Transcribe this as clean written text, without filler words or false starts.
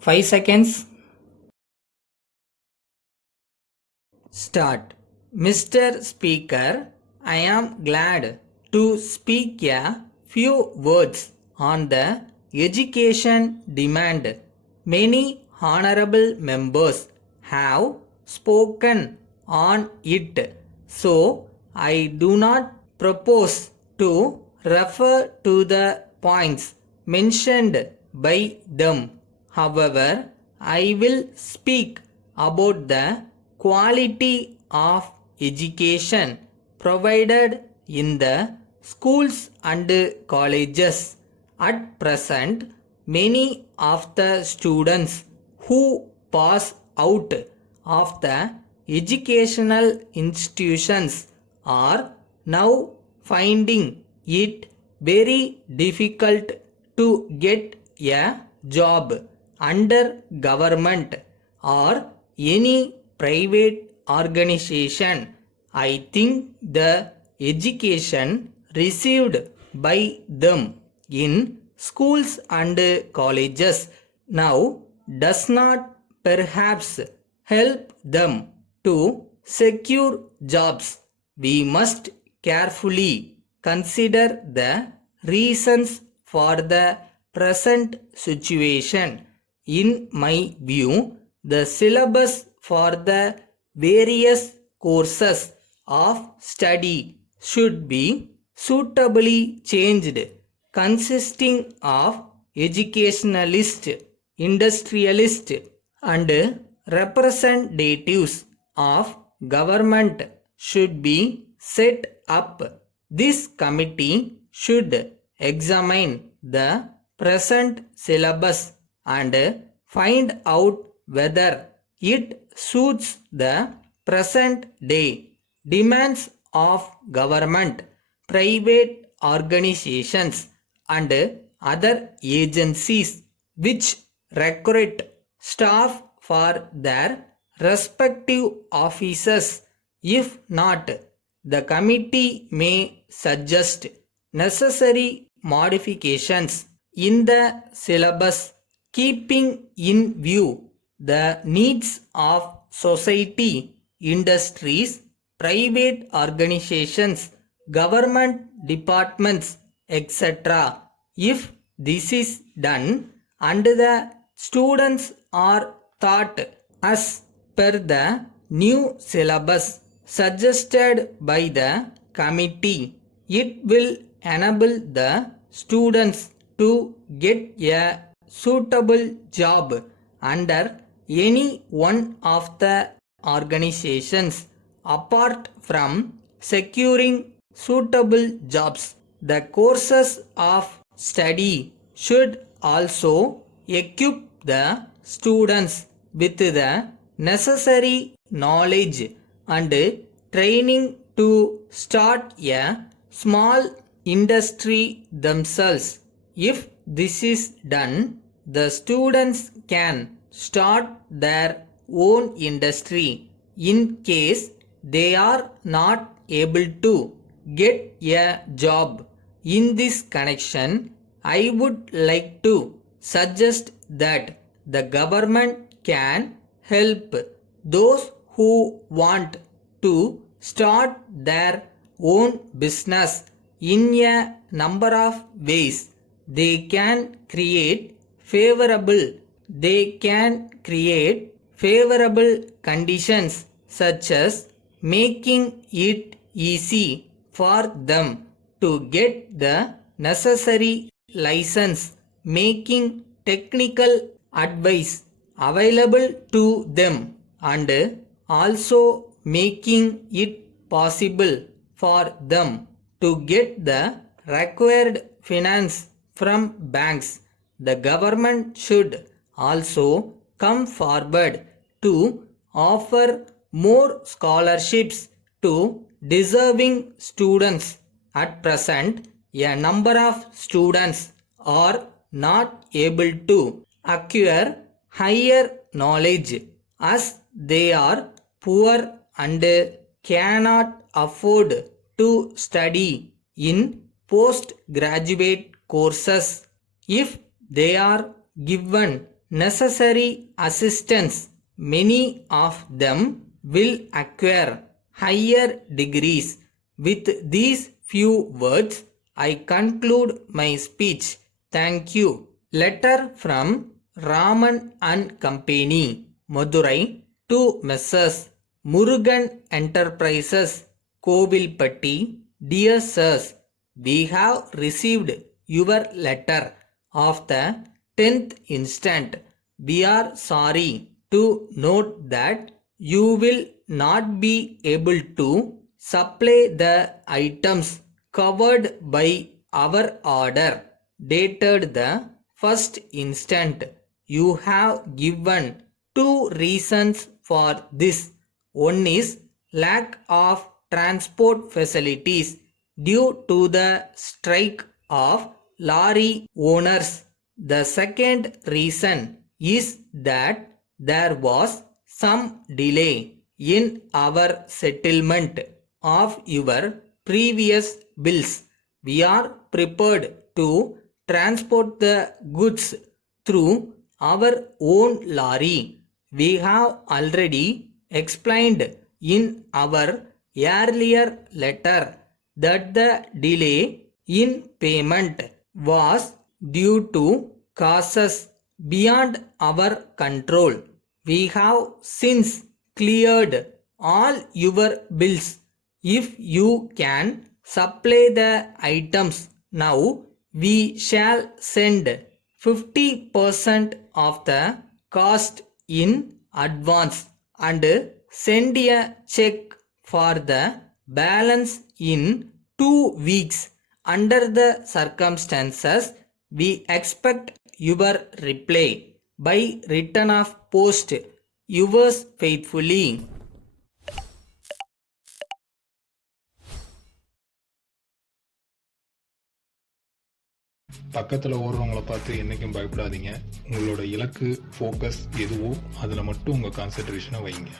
5 seconds. Start. Mr. Speaker, I am glad to speak a few words on the education demand. Many honorable members have spoken on it, so I do not propose to refer to the points mentioned by them. However, I will speak about the quality of education provided in the schools and colleges. At present, many of the students who pass out of the educational institutions are now finding it very difficult to get a job under government or any private organization. I think the education received by them in schools and colleges now does not perhaps help them to secure jobs. We must carefully consider the reasons for the present situation. In my view, the syllabus for the various courses of study should be suitably changed, consisting of educationalist, industrialist, and representatives of government should be set up. This committee should examine the present syllabus and find out whether it suits the present day demands of government, private organizations, and other agencies which recruit staff for their respective offices. If not, the committee may suggest necessary modifications in the syllabus, keeping in view the needs of society, industries, private organizations, government departments, etc. If this is done and the students are taught as per the new syllabus suggested by the committee, it will enable the students to get a suitable job under any one of the organizations. Apart from securing suitable jobs, the courses of study should also equip the students with the necessary knowledge and training to start a small industry themselves. If this is done, the students can start their own industry. In case they are not able to get a job in this connection, I would like to suggest that the government can help those who want to start their own business in a number of ways. They can create favorable conditions such as making it easy for them to get the necessary license, making technical advice available to them, and also making it possible for them to get the required finance from banks. The government should also come forward to offer more scholarships to deserving students. At present, a number of students are not able to acquire higher knowledge as they are poor and cannot afford to study in postgraduate courses. If they are given necessary assistance. Many of them will acquire higher degrees. With these few words, I conclude my speech. Thank you. Letter from Raman and Company, Madurai, to Messrs. Murugan Enterprises, Kovilpatti. Dear Sirs, we have received your letter of the 10th instant. We are sorry to note that you will not be able to supply the items covered by our order dated the 1st instant. You have given two reasons for this. One is lack of transport facilities due to the strike of lorry owners. The second reason is that there was some delay in our settlement of your previous bills. We are prepared to transport the goods through our own lorry. We have already explained in our earlier letter that the delay in payment was due to causes beyond our control. We have since cleared all your bills. If you can supply the items now, we shall send 50% of the cost in advance and send a check for the balance in 2 weeks. Under the circumstances, we expect your reply by return of post. Yours faithfully. பக்கத்தில் ஓடுறவங்கள பார்த்து என்றைக்கும் பயப்படாதீங்க. உங்களோட இலக்கு, focus எதுவோ அதில் மட்டும் உங்கள் கான்சென்ட்ரேஷனை வைங்க.